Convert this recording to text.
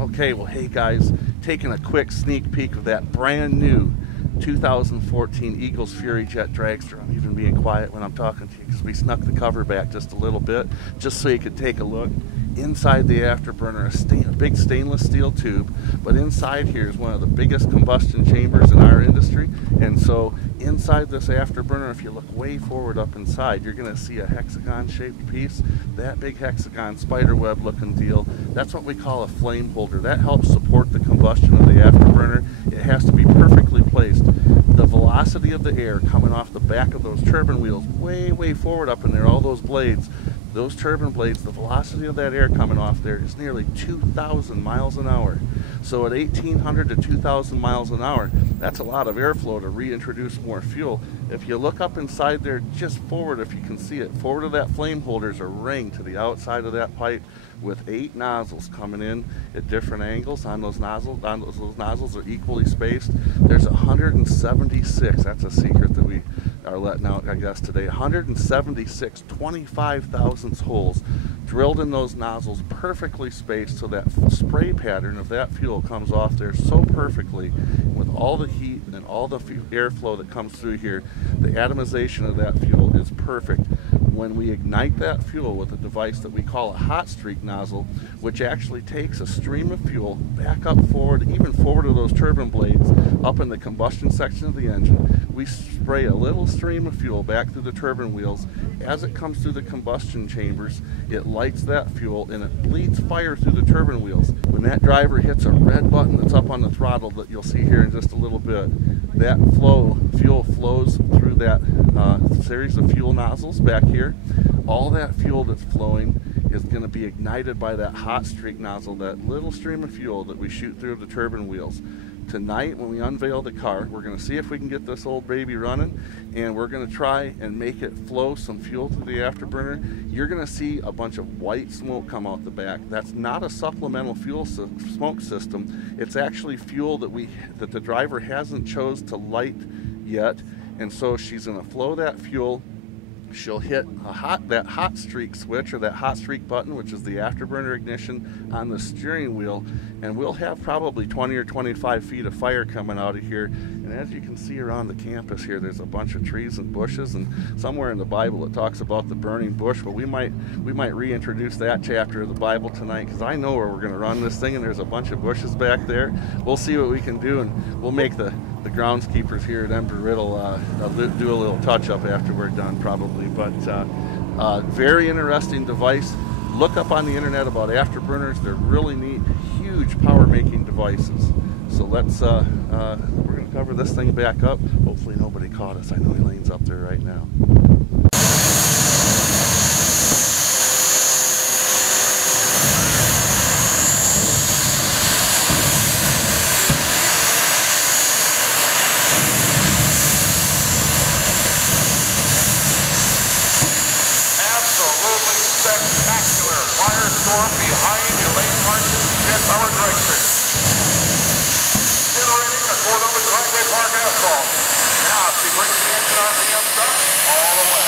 Okay, well, hey guys, taking a quick sneak peek of that brand new 2014 Eagles Fury Jet Dragster. I'm even being quiet when I'm talking to you because we snuck the cover back just a little bit, just so you could take a look. Inside the afterburner, a big stainless steel tube, but inside here is one of the biggest combustion chambers in our industry. And so inside this afterburner, if you look way forward up inside, you're going to see a hexagon shaped piece. That big hexagon spider web looking deal, that's what we call a flame holder. That helps support the combustion of the afterburner. It has to be perfectly placed. The velocity of the air coming off the back of those turbine wheels way forward up in there, all those blades, those turbine blades, the velocity of that air coming off there is nearly 2,000 miles an hour. So at 1,800 to 2,000 miles an hour, that's a lot of airflow to reintroduce more fuel. If you look up inside there, just forward, if you can see it, forward of that flame holder is a ring to the outside of that pipe with 8 nozzles coming in at different angles on those nozzles. Those nozzles are equally spaced. There's 176, that's a secret that we are letting out, I guess, today. 176 25 thousandths holes drilled in those nozzles, perfectly spaced, so that spray pattern of that fuel comes off there so perfectly with all the heat and all the airflow that comes through here. The atomization of that fuel is perfect. When we ignite that fuel with a device that we call a hot streak nozzle, which actually takes a stream of fuel back up forward, even forward of those turbine blades, up in the combustion section of the engine, we spray a little stream of fuel back through the turbine wheels. As it comes through the combustion chambers, it lights that fuel and it bleeds fire through the turbine wheels. When that driver hits a red button that's up on the throttle that you'll see here in just a little bit, that fuel flows through that series of fuel nozzles back here. All that fuel that's flowing is going to be ignited by that hot streak nozzle, that little stream of fuel that we shoot through the turbine wheels. Tonight, when we unveil the car, we're going to see if we can get this old baby running, and we're going to try and make it flow some fuel to the afterburner. You're going to see a bunch of white smoke come out the back. That's not a supplemental fuel smoke system. It's actually fuel that the driver hasn't chose to light yet, and so she's going to flow that fuel. She'll hit that hot streak switch, or that hot streak button, which is the afterburner ignition on the steering wheel, and we'll have probably 20 or 25 feet of fire coming out of here. And as you can see around the campus here, there's a bunch of trees and bushes, and somewhere in the Bible it talks about the burning bush. But we might reintroduce that chapter of the Bible tonight, because I know where we're going to run this thing, and there's a bunch of bushes back there. We'll see what we can do, and we'll make the groundskeepers here at Embry-Riddle do a little touch-up after we're done, probably. But very interesting device. Look up on the internet about afterburners. They're really neat, huge power-making devices. So let's we're going to cover this thing back up. Hopefully nobody caught us. I know Elaine's up there right now. Spectacular firestorm behind Elaine Marsh's jet-powered Dragster. Generating a quarter of a driveway park asphalt. Now she brings the engine RPM up all the way.